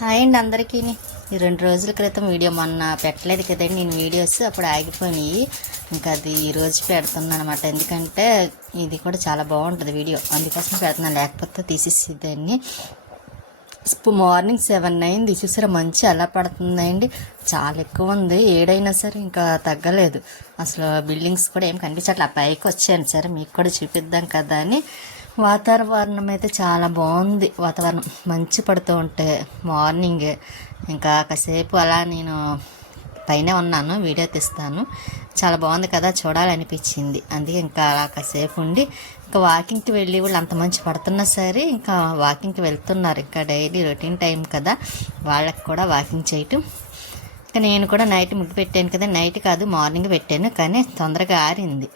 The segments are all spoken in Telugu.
హాయ్ అండి అందరికీ. ఈ రెండు రోజుల క్రితం వీడియో మొన్న పెట్టలేదు కదండి. నేను వీడియోస్ అప్పుడు ఆగిపోయినాయి. ఇంకా అది ఈరోజు పెడుతున్నాను అనమాట ఎందుకంటే ఇది కూడా చాలా బాగుంటుంది వీడియో. అందుకోసం పెడుతున్నాను లేకపోతే తీసేసేదాన్ని. ఇప్పుడు మార్నింగ్ సెవెన్ అయింది. చూసారా? మంచి అలా పడుతుందండి. చాలా ఎక్కువ ఉంది. ఏడైనా సరే ఇంకా తగ్గలేదు. అసలు బిల్డింగ్స్ కూడా ఏం కనిపించట్లే. ఆ పైకి వచ్చాను. సరే మీకు కూడా చూపిద్దాం కదా అని. వాతావరణం అయితే చాలా బాగుంది. వాతావరణం మంచి పడుతూ ఉంటే మార్నింగ్ ఇంకా కాసేపు అలా నేను పైన ఉన్నాను వీడియో తీస్తాను. చాలా బాగుంది కదా చూడాలనిపించింది. అందుకే ఇంకా అలా కాసేపు ఉండి ఇంకా వాకింగ్కి వెళ్ళి వాళ్ళు అంత మంచి పడుతున్నా సరే ఇంకా వాకింగ్కి వెళ్తున్నారు. ఇంకా డైలీ రొటీన్ టైం కదా వాళ్ళకి కూడా వాకింగ్ చేయటం నేను కూడా నైట్ ముగ్గు పెట్టాను కదా నైట్ కాదు మార్నింగ్ పెట్టాను. కానీ తొందరగా ఆరింది.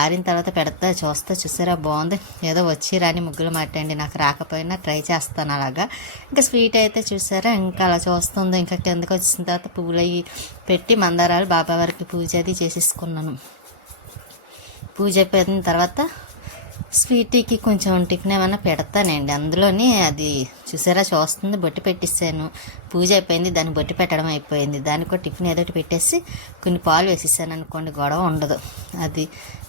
ఆరిన తర్వాత పెడతా చూస్తా చూసారా బాగుంది. ఏదో వచ్చి రాని ముగ్గులు మాట్టండి నాకు రాకపోయినా ట్రై చేస్తాను అలాగా. ఇంకా స్వీట్ అయితే చూసారా ఇంకా అలా చూస్తుంది. ఇంకా కిందకి వచ్చిన తర్వాత పువ్వులు అవి పెట్టి మందారాలు బాబా వారికి పూజ అది చేసేసుకున్నాను. పూజ అయిపోయిన తర్వాత స్వీటీకి కొంచెం టిఫిన్ ఏమైనా పెడతానండి. అందులోని అది చూసారా చూస్తుంది బొట్టు పెట్టిస్తాను పూజ అయిపోయింది దాన్ని బొట్టు పెట్టడం అయిపోయింది. దానికి కూడా టిఫిన్ ఏదో పెట్టేసి కొన్ని పాలు వేసేసాను అనుకోండి గొడవ ఉండదు. అది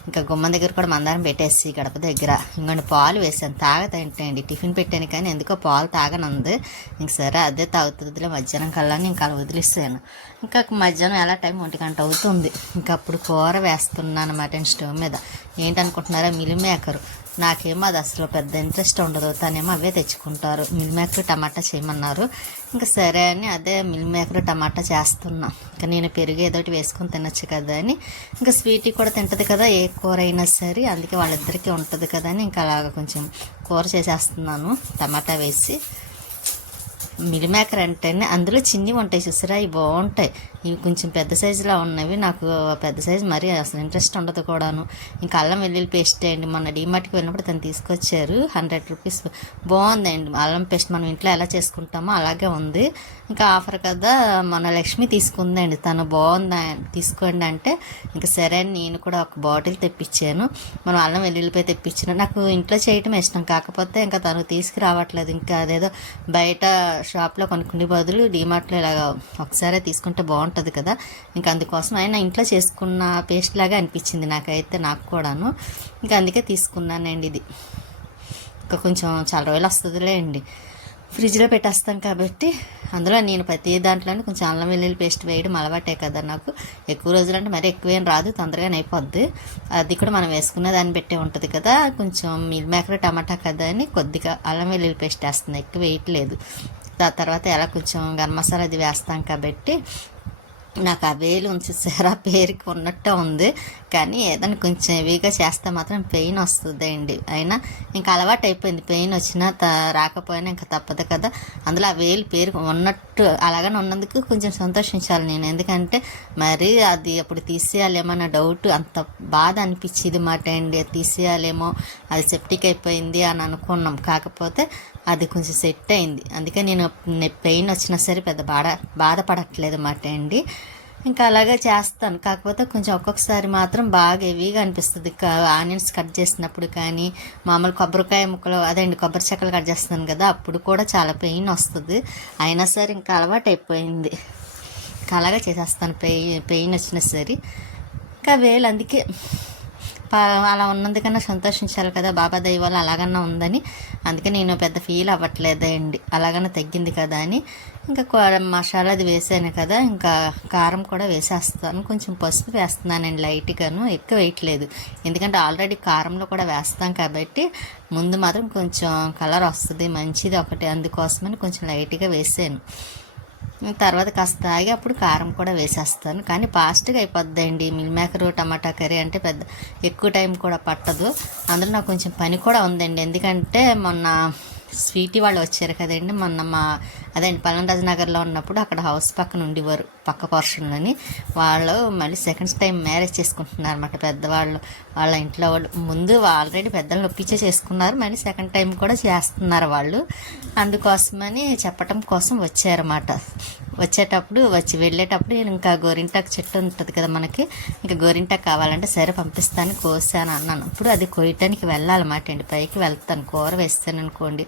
ఇంకా గుమ్మం దగ్గర కూడా మందారం పెట్టేసి గడప దగ్గర. ఇంకొన్ని పాలు వేసాను. తాగతంటండి టిఫిన్ పెట్టాను కానీ ఎందుకో పాలు తాగనుంది. ఇంక సరే అదే తాగుతుందిలే. మధ్యాహ్నం కల్లా ఇంకా అలా వదిలేసాను. ఇంకా మధ్యాహ్నం ఎలా టైం ఒంటి గంట అవుతుంది. ఇంకా అప్పుడు కూర వేస్తున్నాను అనమాట స్టవ్ మీద. ఏంటనుకుంటున్నారా మిలిమేకరు నాకేమో అది అసలు పెద్ద ఇంట్రెస్ట్ ఉండదు. తనేమో అవే తెచ్చుకుంటారు. మిల్ మేకర్ టమాటా చేయమన్నారు. ఇంకా సరే అని అదే మిల్ మేకర్ టమాటా చేస్తున్నా. ఇంకా నేను పెరుగు ఏదో ఒకటి వేసుకొని తినొచ్చు కదా అని. ఇంకా స్వీట్ కూడా తింటుంది కదా ఏ కూర అయినా సరే. అందుకే వాళ్ళిద్దరికీ ఉంటుంది కదా అని ఇంకా అలాగ కొంచెం కూర చేసేస్తున్నాను. టమాటా వేసి. మిల్ మేకర్ అంటేనే అందులో చిన్నవి ఉంటాయి చూసారా ఇవి బాగుంటాయి. ఇవి కొంచెం పెద్ద సైజులో ఉన్నవి నాకు పెద్ద సైజు మరీ అసలు ఇంట్రెస్ట్ ఉండదు కూడాను. ఇంకా అల్లం వెల్లుల్లి పేస్ట్ అండి మొన్న డీమార్ట్కి వెళ్ళినప్పుడు తను తీసుకొచ్చారు హండ్రెడ్ రూపీస్. బాగుందండి అల్లం పేస్ట్ మనం ఇంట్లో ఎలా చేసుకుంటామో అలాగే ఉంది. ఇంకా ఆఫర్ కదా మన లక్ష్మి తీసుకుందండి తను బాగుందా తీసుకోండి అంటే ఇంకా సరే అని నేను కూడా ఒక బాటిల్ తెప్పించాను. మనం అల్లం వెల్లుల్లిపై తెప్పించాను నాకు ఇంట్లో చేయటం ఇష్టం కాకపోతే ఇంకా తను తీసుకురావట్లేదు ఇంకా అదేదో బయట షాప్లో కొనుక్కునే బదులు డీమార్ట్లో ఇలాగ ఒకసారి తీసుకుంటే బాగుంటుంది కదా. ఇంకా అందుకోసం అయినా ఇంట్లో చేసుకున్న పేస్ట్ లాగా అనిపించింది నాకైతే నాకు కూడాను. ఇంకా అందుకే తీసుకున్నానండి ఇది. ఇంకా కొంచెం చాలా రోజులు వస్తుందిలే అండి. ఫ్రిడ్జ్లో పెట్టేస్తాం కాబట్టి అందులో నేను ప్రతి దాంట్లోనే కొంచెం అల్లం వెల్లుల్లి పేస్ట్ వేయడం అలవాటే కదా నాకు. ఎక్కువ రోజులు అంటే మరీ ఎక్కువేం రాదు తొందరగానే అయిపోద్ది. అది కూడా మనం వేసుకున్న దాన్ని పెట్టే ఉంటుంది కదా. కొంచెం మిల్ మేకర్ టమాటా కదా అని కొద్దిగా అల్లం వెల్లుల్లి పేస్ట్ వేస్తుంది ఎక్కువ వేయట్లేదు. తర్వాత ఎలా కొంచెం గరం మసాలా అది వేస్తాం కాబట్టి నాకు ఆ వేలు ఉంచేసారా పేరుకి ఉన్నట్టే ఉంది. కానీ ఏదైనా కొంచెం హెవీగా చేస్తే మాత్రం పెయిన్ వస్తుంది అండి అయినా ఇంకా అలవాటు అయిపోయింది. పెయిన్ వచ్చినా త రాకపోయినా ఇంకా తప్పదు కదా. అందులో ఆ వేలు పేరు ఉన్నట్టు అలాగనే ఉన్నందుకు కొంచెం సంతోషించాలి నేను. ఎందుకంటే మరి అది అప్పుడు తీసేయాలేమో అన్న డౌట్ అంత బాధ అనిపించేది మాట అండి. తీసేయాలేమో అది సెప్టిక్ అయిపోయింది అని అనుకున్నాం. కాకపోతే అది కొంచెం సెట్ అయింది. అందుకే నేను పెయిన్ వచ్చినా సరే పెద్ద బాధ బాధపడట్లేదు మాట అండి. ఇంకా అలాగే చేస్తాను. కాకపోతే కొంచెం ఒక్కొక్కసారి మాత్రం బాగా హెవీగా అనిపిస్తుంది. ఆనియన్స్ కట్ చేసినప్పుడు కానీ మామూలు కొబ్బరికాయ ముక్కలు అదేండి కొబ్బరి చెక్కలు కట్ చేస్తాను కదా అప్పుడు కూడా చాలా పెయిన్ వస్తుంది. అయినా సరే ఇంకా అలవాటు అయిపోయింది. ఇంకా అలాగే చేసేస్తాను పెయిన్ పెయిన్ వచ్చినా సరే. ఇంకా వేలు అందుకే అలా ఉన్నందుకన్నా సంతోషించాలి కదా బాబా దైవాలు వల్ల అలాగన్నా ఉందని. అందుకే నేను పెద్ద ఫీల్ అవ్వట్లేదండి. అలాగన్నా తగ్గింది కదా అని. ఇంకా మసాలా అది వేసాను కదా ఇంకా కారం కూడా వేసేస్తాను. కొంచెం పసుపు వేస్తున్నానండి లైట్గాను. ఎక్కువ వేయట్లేదు. ఎందుకంటే ఆల్రెడీ కారంలో కూడా వేస్తాం కాబట్టి ముందు మాత్రం కొంచెం కలర్ వస్తుంది మంచిది ఒకటి. అందుకోసమని కొంచెం లైట్గా వేసాను. తర్వాత కాస్త తాగి అప్పుడు కారం కూడా వేసేస్తాను. కానీ ఫాస్ట్గా అయిపోద్దండి. మిల్ మేకర్ టమాటా కర్రీ అంటే పెద్ద ఎక్కువ టైం కూడా పట్టదు. అందులో నాకు కొంచెం పని కూడా ఉందండి. ఎందుకంటే మొన్న స్వీటీ వాళ్ళు వచ్చారు కదండి. మొన్న మా అదేంటి పల్లంరాజు నగర్లో ఉన్నప్పుడు అక్కడ హౌస్ పక్కన ఉండేవారు పక్క పోర్షన్లోని. వాళ్ళు మళ్ళీ సెకండ్ టైం మ్యారేజ్ చేసుకుంటున్నారు అనమాట పెద్దవాళ్ళు. వాళ్ళ ఇంట్లో వాళ్ళు ముందు ఆల్రెడీ పెద్దలు నొప్పించే చేసుకున్నారు మళ్ళీ సెకండ్ టైం కూడా చేస్తున్నారు వాళ్ళు. అందుకోసమని చెప్పటం కోసం వచ్చారన్నమాట. వచ్చేటప్పుడు వచ్చి వెళ్ళేటప్పుడు నేను ఇంకా గోరింటాకు చెట్టు ఉంటుంది కదా మనకి ఇంకా గోరింటాకు కావాలంటే సరే పంపిస్తాను కోసాను అన్నాను. ఇప్పుడు అది కొయ్యటానికి వెళ్ళాలన్నమాట అండి. పైకి వెళ్తాను కూర వేస్తాను అనుకోండి.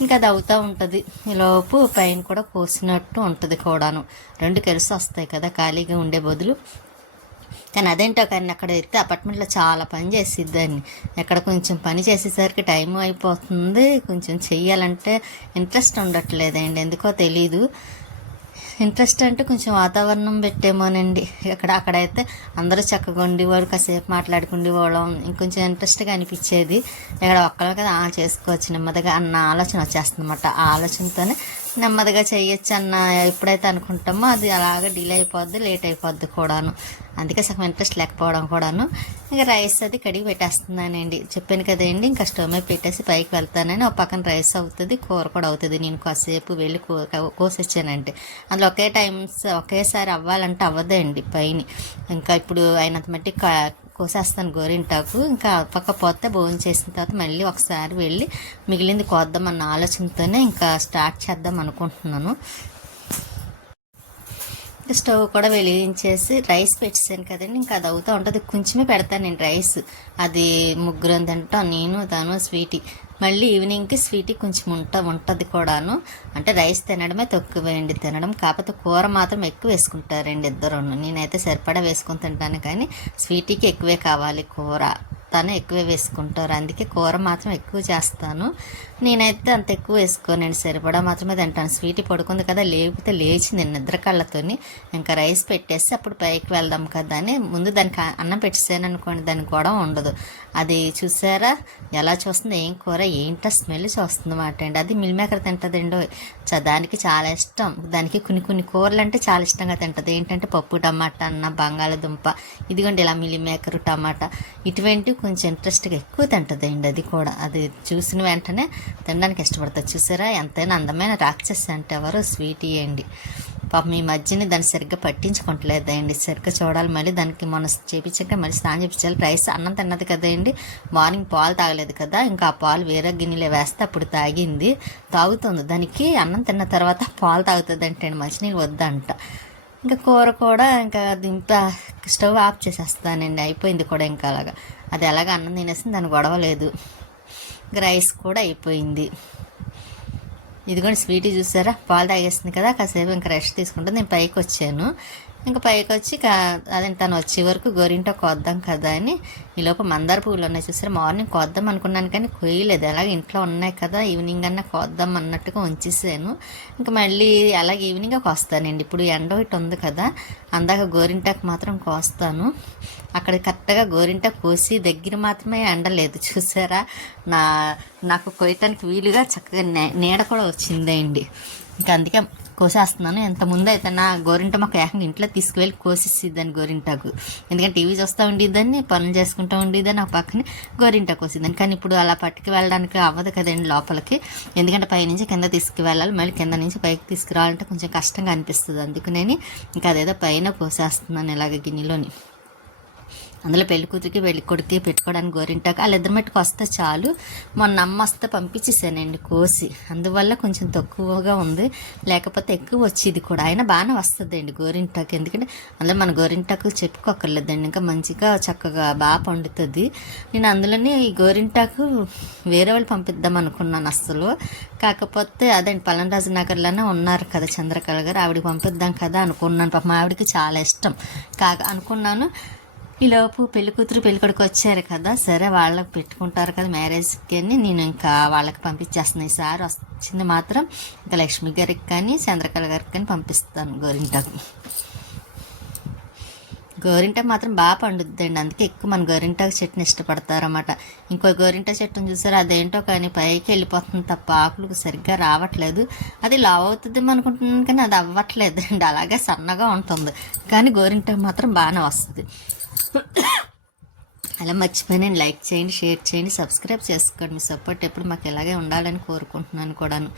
ఇంకా అది అవుతూ ఉంటుంది. ఈలోపు పైన కూడా కోసినట్టు ఉంటుంది కూడాను. రెండు కలిసి వస్తాయి కదా ఖాళీగా ఉండే బదులు. కానీ అదేంటో కానీ అక్కడ అయితే అపార్ట్మెంట్లో చాలా పని చేసిద్దాన్ని ఎక్కడ కొంచెం పని చేసేసరికి టైం అయిపోతుంది. కొంచెం చెయ్యాలంటే ఇంట్రెస్ట్ ఉండట్లేదండి. ఎందుకో తెలీదు. ఇంట్రెస్ట్ అంటే కొంచెం వాతావరణం పెట్టేమోనండి. అక్కడ అక్కడైతే అందరూ చక్కగా ఉండేవారు కాసేపు మాట్లాడుకుండేవాళ్ళం. ఇంకొంచెం ఇంట్రెస్ట్గా అనిపించేది. ఇక్కడ ఒక్కరు కదా ఆ చేసుకోవచ్చు నెమ్మదిగా అన్న ఆలోచన వచ్చేస్తుంది అనమాట ఆ ఆలోచనతోనే నెమ్మదిగా చేయొచ్చు అన్న ఎప్పుడైతే అనుకుంటామో అది అలాగ డిలే అయిపోద్ది లేట్ అయిపోద్ది కూడాను. అందుకే సగం ఇంట్రెస్ట్ లేకపోవడం కూడాను. ఇంకా రైస్ అది కడిగి పెట్టేస్తున్నానండి. చెప్పాను కదండి ఇంకా స్టవ్ మీద పెట్టేసి పైకి వెళ్తానని. ఒక పక్కన రైస్ అవుతుంది కూర కూడా అవుతుంది. నేను కాసేపు వెళ్ళి కో కోసొచ్చానంటే అందులో ఒకే టైమ్స్ ఒకేసారి అవ్వాలంటే అవ్వదండి పైన. ఇంకా ఇప్పుడు అయినంత మట్టి కోసేస్తాను గోరింటాకు. ఇంకా పక్క పోతే భోజనం చేసిన తర్వాత మళ్ళీ ఒకసారి వెళ్ళి మిగిలింది కోద్దామన్న ఆలోచనతోనే ఇంకా స్టార్ట్ చేద్దాం అనుకుంటున్నాను. స్టవ్ కూడా వెలిగించేసి రైస్ పెట్టేసాను కదండి. ఇంకా అది అవుతూ ఉంటుంది. కొంచెమే పెడతాను నేను రైస్. అది ముగ్గురు తింటాం. నేను తను స్వీటీ. మళ్ళీ ఈవినింగ్కి స్వీటీ కొంచెం ఉంట ఉంటుంది కూడాను. అంటే రైస్ తినడమే తక్కువేయండి తినడం. కాకపోతే కూర మాత్రం ఎక్కువ వేసుకుంటారండి ఇద్దరు నేనైతే సరిపడా వేసుకొని తింటాను కానీ స్వీటీకి ఎక్కువే కావాలి కూర. తను ఎక్కువే వేసుకుంటారు. అందుకే కూర మాత్రం ఎక్కువ చేస్తాను. నేనైతే అంత ఎక్కువ వేసుకోనండి. సరిపడా మాత్రమే తింటాను. స్వీట్ పడుకుంది కదా లేకపోతే లేచింది నిద్ర కళ్ళతోని ఇంకా రైస్ పెట్టేసి అప్పుడు పైకి వెళ్దాం కదా అని ముందు దానికి అన్నం పెట్టేసాను అనుకోండి దానికి కూడా ఉండదు. అది చూసారా? ఎలా చూస్తుంది? ఏం కూర? ఏంటో? స్మెల్ చూస్తుంది మాట అండి. అది మిల్ మేకర్ తింటుందండి. చ- దానికి చాలా ఇష్టం. దానికి కొన్ని కొన్ని కూరలు అంటే చాలా ఇష్టంగా తింటుంది. ఏంటంటే పప్పు టమాటా అన్న బంగాళదుంప. ఇదిగోండి ఇలా మిల్ మేకర్ టమాటా. ఇటువంటి కొంచెం ఇంట్రెస్ట్గా ఎక్కువ తింటుందండి అది కూడా. అది చూసిన వెంటనే తినడానికి ఇష్టపడుతుంది చూసారా? ఎంతైనా అందమైన రాక్షసి అంటే ఎవరు స్వీట్ ఇవ్వండి పాపం ఈ మధ్యని దాన్ని సరిగ్గా పట్టించుకోవట్లేదండి సరిగ్గా చూడాలి మళ్ళీ దానికి మనం చేపించాక మళ్ళీ స్నానం చేపించాలి. రైస్ అన్నం తిన్నది కదండి మార్నింగ్ పాలు తాగలేదు కదా. ఇంకా ఆ పాలు వేరే గిన్నెలో వేస్తే అప్పుడు తాగింది. తాగుతుంది. దానికి అన్నం తిన్న తర్వాత పాలు తాగుతుంది అంటే మంచినీళ్ళు వద్దంట. ఇంకా కూర కూడా ఇంకా దింప స్టవ్ ఆఫ్ చేసేస్తానండి. అయిపోయింది కూడా ఇంకా అలాగా. అది ఎలాగ అన్నం తినేసింది దాని గొడవ లేదు. రైస్ కూడా అయిపోయింది. ఇదిగోండి స్వీట్ చూసారా? పాలు తాగేసింది కదా కాసేపు ఇంకా రెస్ట్ తీసుకుంటే నేను పైకి వచ్చాను ఇంకా పైకి వచ్చి కా- అదే తను వచ్చే వరకు గోరింట కోద్దాం కదా అని ఈలోపు మందార పువ్వులు ఉన్నాయి చూసారా? మార్నింగ్ కోద్దాం అనుకున్నాను కానీ కొయ్యలేదు. అలాగే ఇంట్లో ఉన్నాయి కదా ఈవినింగ్ అన్న కోద్దాం అన్నట్టుగా ఉంచేసాను. ఇంకా మళ్ళీ అలాగే ఈవినింగ్ కోస్తానండి. ఇప్పుడు ఎండ ఒకటి ఉంది కదా అందాక గోరింటాకు మాత్రం కోస్తాను. అక్కడ కరెక్ట్గా గోరింట కోసి దగ్గర మాత్రమే ఎండలేదు చూసారా? నా నాకు కొయ్యటానికి వీలుగా చక్కగా నీడ కూడా వచ్చిందే అండి ఇంకా అందుకే కోసేస్తున్నాను. ఎంత అయితే నా గోరింట మాకు ఏకంగా ఇంట్లో తీసుకువెళ్ళి కోసేసిద్దాన్ని గోరింటాకు. ఎందుకంటే టీవీ చూస్తూ ఉండేదాన్ని పనులు చేసుకుంటూ ఉండేదాన్ని ఒక పక్కనే గోరింట కోసేదాన్ని. కానీ ఇప్పుడు అలా పట్టుకు వెళ్ళడానికి అవ్వదు కదండి లోపలికి. ఎందుకంటే పైనుంచి కింద తీసుకువెళ్ళాలి మళ్ళీ కింద నుంచి పైకి తీసుకురావాలంటే కొంచెం కష్టంగా అనిపిస్తుంది. అందుకు నేను ఇంకా అదేదో పైన కోసేస్తున్నాను ఇలాగ గిన్నెలోని. అందులో పెళ్ళి కూతురికి పెళ్ళి కొడుకు పెట్టుకోవడానికి గోరింటాకు. వాళ్ళిద్దరు మట్టుకు వస్తే చాలు. మొన్న అమ్మ వస్తే పంపించేసానండి కోసి. అందువల్ల కొంచెం తక్కువగా ఉంది. లేకపోతే ఎక్కువ వచ్చేది కూడా. అయినా బాగానే వస్తుందండి గోరింటాకు. ఎందుకంటే అందులో మన గోరింటాకు చెప్పుకోకర్లేదండి ఇంకా మంచిగా చక్కగా బాగా పండుతుంది. నేను అందులోనే ఈ గోరింటాకు వేరే వాళ్ళు పంపిద్దాం అనుకున్నాను అస్సలు. కాకపోతే అదండి పల్లనరాజు నగర్లోనే ఉన్నారు కదా చంద్రకళ గారు. ఆవిడకి పంపిద్దాం కదా అనుకున్నాను. పాపం ఆవిడకి చాలా ఇష్టం. కాక అనుకున్నాను. ఈలోపు పెళ్ళి కూతురు పెళ్ళికొడుకు వచ్చారు కదా సరే వాళ్ళకి పెట్టుకుంటారు కదా మ్యారేజ్కి అని నేను ఇంకా వాళ్ళకి పంపించేస్తున్నాను ఈసారి వచ్చింది మాత్రం ఇంకా లక్ష్మి గారికి కానీ చంద్రకళ గారికి కానీ పంపిస్తాను గోరింటాకు గోరింటాకు మాత్రం బాగా పండుద్దండి. అందుకే ఎక్కువ మన గోరింటాకు చెట్టుని ఇష్టపడతారన్నమాట. ఇంకో గోరింట చెట్టుని చూసారు అదేంటో కానీ పైకి వెళ్ళిపోతుంది తప్ప ఆకులు సరిగ్గా రావట్లేదు. అది లావ్ అవుతుంది అనుకుంటున్నాను కానీ అది అవ్వట్లేదు అండి అలాగే సన్నగా ఉంటుంది. కానీ గోరింటాకు మాత్రం బాగానే వస్తుంది. అలా మర్చిపోయిన లైక్ చేయండి షేర్ చేయండి సబ్స్క్రైబ్ చేసుకోండి. మీ సపోర్ట్ ఎప్పుడు మాకు ఇలాగే ఉండాలని కోరుకుంటున్నాను కూడాను.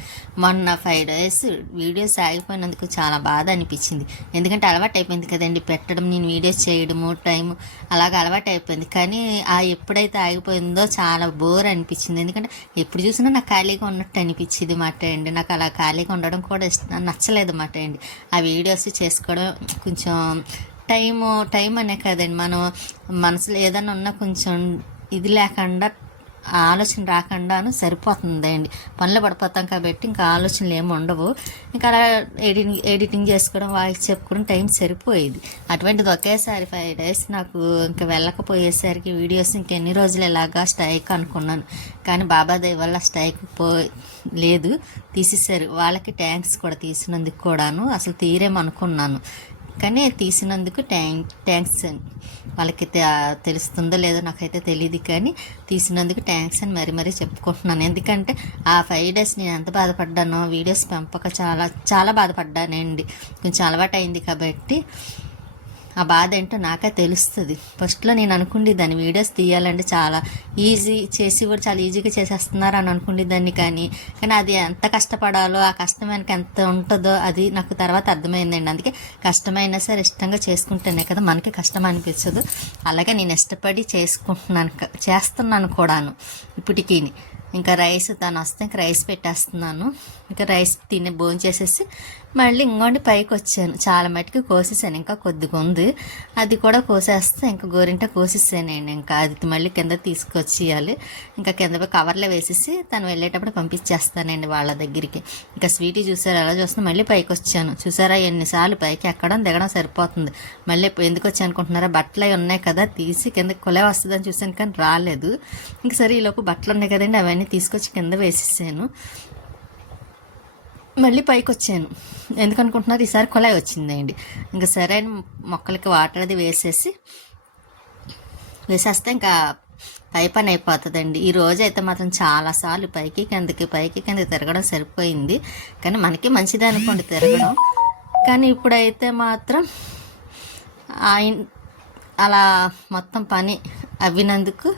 మొన్న ఫైవ్ డేస్ వీడియోస్ ఆగిపోయినందుకు చాలా బాధ అనిపించింది. ఎందుకంటే అలవాటు అయిపోయింది కదండి పెట్టడం నేను వీడియోస్ చేయడము టైం అలాగ అలవాటు అయిపోయింది. కానీ ఆ ఎప్పుడైతే ఆగిపోయిందో చాలా బోర్ అనిపించింది. ఎందుకంటే ఎప్పుడు చూసినా నాకు ఖాళీగా ఉన్నట్టు అనిపించింది మాట అండి. నాకు అలా ఖాళీగా ఉండడం కూడా ఇష్టం నచ్చలేదు మాట అండి. ఆ వీడియోస్ చేసుకోవడం కొంచెం టైము టైం అనే కదండి. మనం మనసులో ఏదైనా ఉన్నా కొంచెం ఇది లేకుండా ఆలోచన రాకుండాను సరిపోతుందండి. పనులు పడిపోతాం కాబట్టి ఇంకా ఆలోచనలు ఏమి ఉండవు. ఇంకా అలా ఎడిటింగ్ ఎడిటింగ్ చేసుకోవడం వాయిస్ చెప్పుకోవడం టైం సరిపోయేది. అటువంటిది ఒకేసారి ఫైవ్ డేస్ నాకు ఇంకా వెళ్ళకపోయేసరికి వీడియోస్ ఇంకెన్ని రోజులు ఇలాగా స్ట్రైక్ అనుకున్నాను. కానీ బాబాదేవి వల్ల స్ట్రైక్ పో లేదు. తీసేసారు వాళ్ళకి ట్యాంక్స్ కూడా తీసినందుకు కూడాను అసలు తీరేమనుకున్నాను. కానీ తీసినందుకు ట్యాంక్ థ్యాంక్స్ అని. వాళ్ళకి తెలుస్తుందో లేదో నాకైతే తెలియదు కానీ తీసినందుకు థ్యాంక్స్ అని మరీ మరీ చెప్పుకుంటున్నాను. ఎందుకంటే ఆ ఫైవ్ డేస్ నేను ఎంత బాధపడ్డానో వీడియోస్ పెంపక చాలా చాలా బాధపడ్డానండి. కొంచెం అలవాటు అయింది కాబట్టి ఆ బాధ ఏంటో నాకే తెలుస్తుంది. ఫస్ట్లో నేను అనుకుండే దాన్ని వీడియోస్ తీయాలంటే చాలా ఈజీ చేసి కూడా చాలా ఈజీగా చేసేస్తున్నారు అని అనుకుండే దాన్ని కానీ కానీ అది ఎంత కష్టపడాలో ఆ కష్టం వెనక ఎంత ఉంటుందో అది నాకు తర్వాత అర్థమైందండి. అందుకే కష్టమైనా సరే ఇష్టంగా చేసుకుంటేనే కదా మనకి కష్టం అనిపించదు అలాగే నేను ఇష్టపడి చేసుకుంటున్నాను చేస్తున్నాను కూడాను ఇప్పటికీ ఇంకా రైస్ తను వస్తే ఇంకా రైస్ పెట్టేస్తున్నాను. ఇంకా రైస్ తినే భోజనం చేసేసి మళ్ళీ ఇంకోండి పైకి వచ్చాను చాలా మటుకు కోసేసాను. ఇంకా కొద్దిగా ఉంది. అది కూడా కోసేస్తే. ఇంకా గోరింట కోసేసానండి. ఇంకా అది మళ్ళీ కింద తీసుకొచ్చేయాలి. ఇంకా కింద కవర్లో వేసేసి తను వెళ్ళేటప్పుడు పంపించేస్తానండి వాళ్ళ దగ్గరికి. ఇంకా స్వీటీ చూసారు? అలా చూస్తే మళ్ళీ పైకి వచ్చాను చూసారా? ఎన్నిసార్లు పైకి ఎక్కడం దిగడం సరిపోతుంది. మళ్ళీ ఎందుకు వచ్చి అనుకుంటున్నారా? బట్టలు అవి ఉన్నాయి కదా. తీసి కింద కొలే వస్తుందని చూసాను కానీ రాలేదు. ఇంక సరే ఈలోపు బట్టలు ఉన్నాయి కదండి. అవన్నీ తీసుకొచ్చి కింద వేసేసాను. మళ్ళీ పైకి వచ్చాను ఎందుకనుకుంటున్నారు? ఈసారి కొలాయి వచ్చిందండి. ఇంకా సరైన మొక్కలకి వాటర్ అది వేసేసి వేసేస్తే ఇంకా పై పని అయిపోతుందండి. ఈ రోజు అయితే మాత్రం చాలాసార్లు పైకి కిందకి పైకి కిందకి తిరగడం సరిపోయింది. కానీ మనకి మంచిది అనుకోండి తిరగడం. కానీ ఇప్పుడైతే మాత్రం ఆయన అలా మొత్తం పని అవ్వినందుకు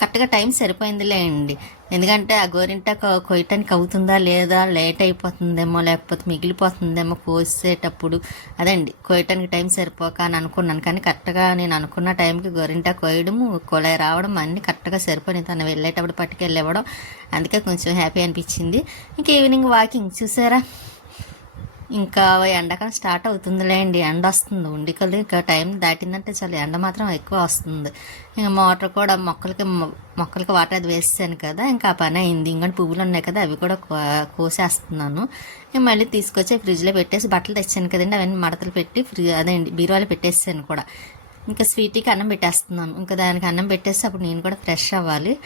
కరెక్ట్గా టైం సరిపోయిందిలే అండి. ఎందుకంటే ఆ గోరింట కొయ్యటానికి అవుతుందా లేదా లేట్ అయిపోతుందేమో లేకపోతే మిగిలిపోతుందేమో కోసేటప్పుడు. అదండి కోయటానికి టైం సరిపోక అని అనుకున్నాను. కానీ కరెక్ట్గా నేను అనుకున్న టైంకి గోరింట కోయడము కొలై రావడం అన్నీ కరెక్ట్గా సరిపోయి తను వెళ్ళేటప్పుడు పట్టుకెళ్ళి ఇవ్వడం అందుకే కొంచెం హ్యాపీ అనిపించింది. ఇంకా ఈవినింగ్ వాకింగ్ చూసారా? ఇంకా ఎండాకాలం స్టార్ట్ అవుతుందిలే అండి ఎండ వస్తుంది. ఉండికలు ఇంకా టైం దాటిందంటే చాలా. ఎండ మాత్రం ఎక్కువ వస్తుంది. ఇంకా మోటార్ కూడా మొక్కలకి మొక్కలకి వాటర్ అది వేసాను కదా. ఇంకా ఆ పని అయింది. ఇంకా పువ్వులు ఉన్నాయి కదా అవి కూడా కో- కోసేస్తున్నాను. ఇంకా మళ్ళీ తీసుకొచ్చి ఫ్రిడ్జ్లో పెట్టేసి బట్టలు తెచ్చాను కదండి. అవన్నీ మడతలు పెట్టి ఫ్రి అదేండి బీరువాలో పెట్టేసాను కూడా. ఇంకా స్వీట్కి అన్నం పెట్టేస్తున్నాను. ఇంకా దానికి అన్నం పెట్టేసి అప్పుడు నేను కూడా ఫ్రెష్ అవ్వాలి.